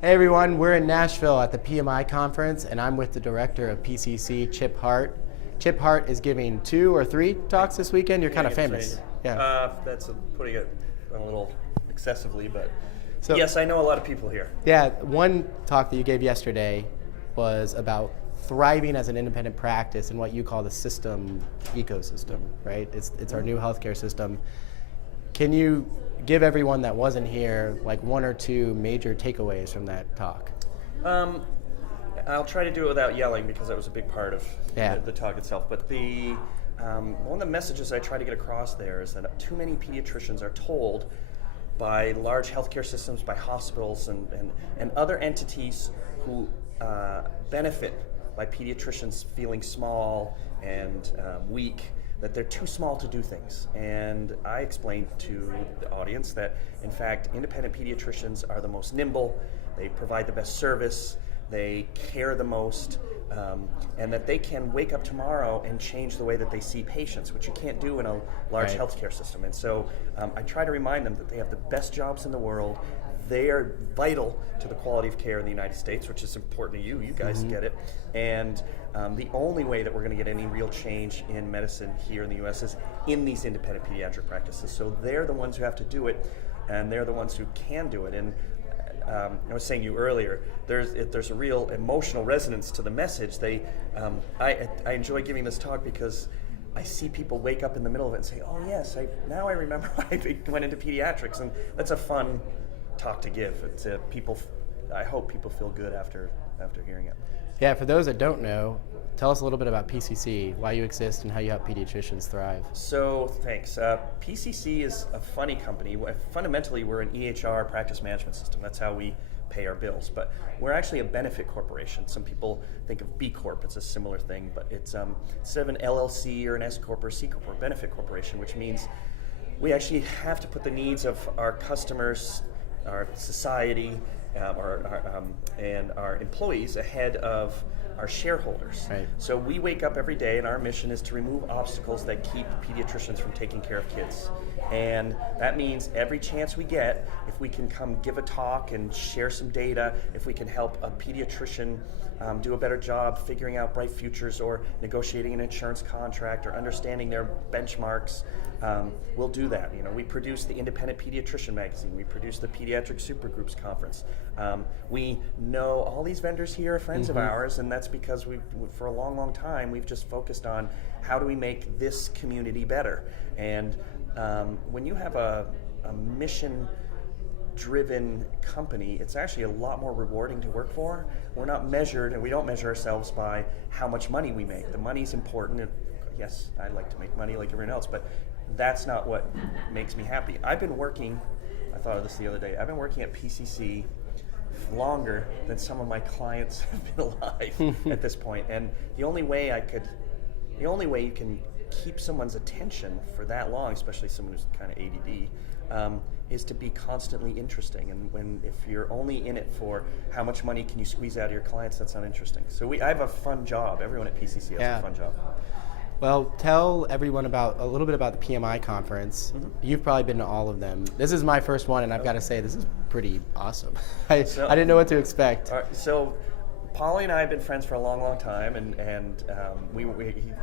Hey everyone, we're in Nashville at the PMI conference and I'm with the director of PCC, Chip Hart. Chip Hart is giving 2 or 3 talks this weekend. You're kind of famous. Yeah. That's putting it a little excessively, but So, yes, I know a lot of people here. Yeah, one talk that you gave yesterday was about thriving as an independent practice in what you call the system ecosystem, right? It's our new healthcare system. Can you give everyone that wasn't here like 1 or 2 major takeaways from that talk? I'll try to do it without yelling because that was a big part of the talk itself. But one of the messages I try to get across there is that too many pediatricians are told by large healthcare systems, by hospitals and other entities who benefit by pediatricians feeling small and weak, that they're too small to do things. And I explained to the audience that, in fact, independent pediatricians are the most nimble, they provide the best service, they care the most, and that they can wake up tomorrow and change the way that they see patients, which you can't do in a large healthcare system. And so I try to remind them that they have the best jobs in the world. They are vital to the quality of care in the United States, which is important to you. You guys get it. And the only way that we're going to get any real change in medicine here in the U.S. is in these independent pediatric practices. So they're the ones who have to do it, and they're the ones who can do it. And I was saying to you earlier, there's a real emotional resonance to the message. I enjoy giving this talk because I see people wake up in the middle of it and say, "Oh yes, now I remember why I went into pediatrics," and that's a fun talk to give. I hope people feel good after hearing it. Yeah, for those that don't know, tell us a little bit about PCC, why you exist, and how you help pediatricians thrive. So, thanks. PCC is a funny company. Fundamentally, we're an EHR practice management system. That's how we pay our bills. But we're actually a benefit corporation. Some people think of B Corp. It's a similar thing, but it's instead of an LLC or an S Corp or C Corp, we're a benefit corporation, which means we actually have to put the needs of our customers, our society, and our employees ahead of our shareholders. Right. So we wake up every day and our mission is to remove obstacles that keep pediatricians from taking care of kids. And that means every chance we get, if we can come give a talk and share some data, if we can help a pediatrician do a better job figuring out bright futures or negotiating an insurance contract or understanding their benchmarks, we'll do that. We produce the Independent Pediatrician magazine. We produce the Pediatric Supergroups conference. We know all these vendors here are friends of ours, and that's because for a long, long time, we've just focused on how do we make this community better. And when you have a mission-driven company, it's actually a lot more rewarding to work for. We're not measured, and we don't measure ourselves by how much money we make. The money's important. Yes, I like to make money like everyone else, but that's not what makes me happy. I thought of this the other day, I've been working at PCC longer than some of my clients have been alive at this point. And the only way you can keep someone's attention for that long, especially someone who's kind of ADD, is to be constantly interesting. And if you're only in it for how much money can you squeeze out of your clients, that's not interesting. So I have a fun job. Everyone at PCC has a fun job. Well, tell everyone a little bit about the PMI conference. You've probably been to all of them. This is my first one, and I've got to say, this is pretty awesome. I didn't know what to expect. All right, so Polly and I have been friends for a long, long time, and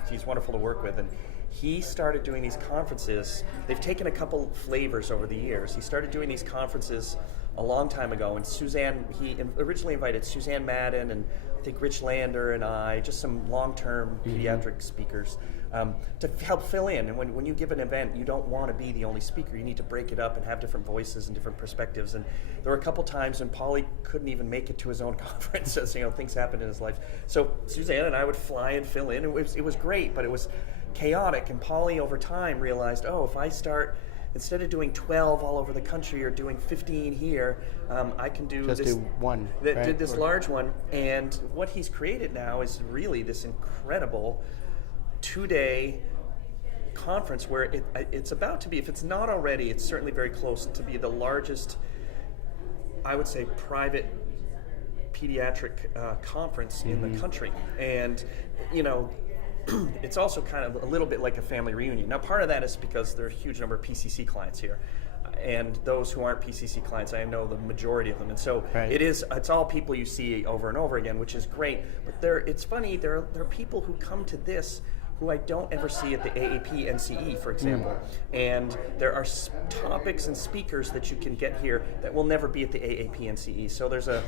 he's wonderful to work with. And he started doing these conferences. They've taken a couple flavors over the years. He started doing these conferences a long time ago, and he originally invited Suzanne Madden and I think Rich Lander and I, just some long-term pediatric speakers, to help fill in. And when you give an event, you don't want to be the only speaker. You need to break it up and have different voices and different perspectives. And there were a couple times when Paulie couldn't even make it to his own conference as things happened in his life. So Suzanne and I would fly and fill in. It was great, but it was chaotic. And Paulie over time realized, if I start, instead of doing 12 all over the country or doing 15 here, I can do one. Did this large one. And what he's created now is really this incredible 2-day conference where it's about to be, if it's not already, it's certainly very close to be the largest, I would say, private pediatric conference in the country. And, it's also kind of a little bit like a family reunion. Now, part of that is because there are a huge number of PCC clients here. and those who aren't PCC clients, I know the majority of them, and so it's all people you see over and over again, which is great. But it's funny, there are people who come to this who I don't ever see at the AAP NCE, for example. And there are topics and speakers that you can get here that will never be at the AAP NCE. So there's a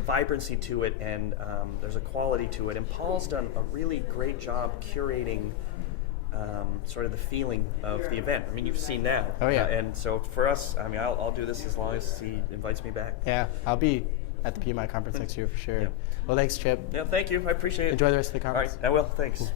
vibrancy to it, and there's a quality to it. And Paul's done a really great job curating sort of the feeling of the event. I mean, you've seen now. Oh, yeah. And so for us, I mean, I'll do this as long as he invites me back. Yeah, I'll be at the PMI conference next year for sure. Yeah. Well, thanks, Chip. Yeah, thank you. I appreciate it. Enjoy the rest of the conference. All right, I will. Thanks.